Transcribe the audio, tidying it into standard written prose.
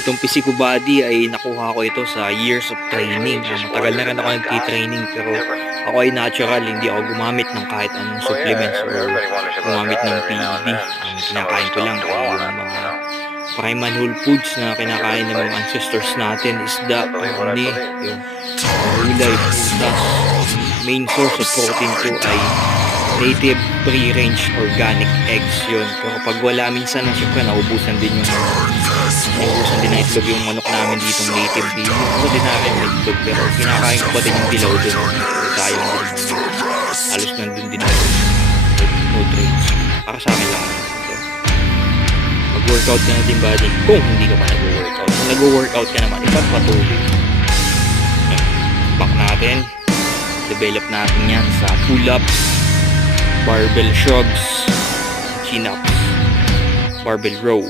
Itong Physico Body ay nakuha ko ito sa years of training. Matagal na rin ako nagti-training pero ako ay natural, hindi ako gumamit ng kahit anong supplements or gumamit ng PED. Ang kinakain ko lang ay yung mga primal whole foods na kinakain ng mga ancestors natin, isda, karne, yung gulay, prutas. Main source of protein ko ay native free-range organic eggs yun. Pero pag wala minsan, syempre naubusan din ng itlog yung manok namin dito native din. Ordinary yung itlog pero kinakain ko pa din yung dilaw dun. Sayang din. Halos nandun din ako. Nutrients. Para sa akin lang. So, mag-workout ka na din body kung hindi ka pa nag-workout. Kung nag-workout ka naman, ipagpatuloy. Back natin. Develop natin yan sa pull-ups, barbell shrugs, chin-ups, barbell row.